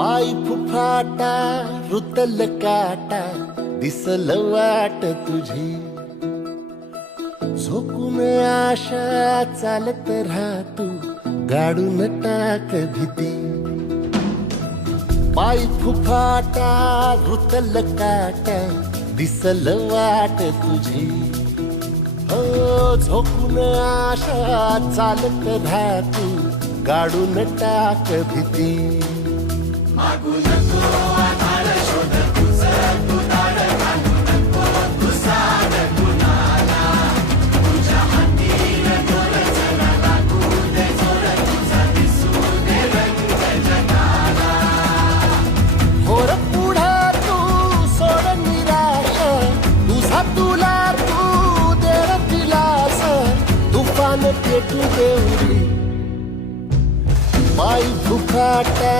पाय फुफाटा रुतल काटा दिसल वाट तुझी झोकून आशा चालत राहतो गाडून टाक भीती पाय फुफाटा रुतल काटा दिसल वाट तुझी हो झोकून आशा चालत राहतो गाडून टाक भीती मागू नको आधार शोध तुझं तू दाड घालू नको तू साध कुणाला तुझ्या हातीन दोर जरा लागू दे जोर तुझा दिसू दे रंग जगाला होर पुढे तू सोड निराश तुझा तुला तू दे दिलास तुफान पेटू देवरी पाय फुफाटा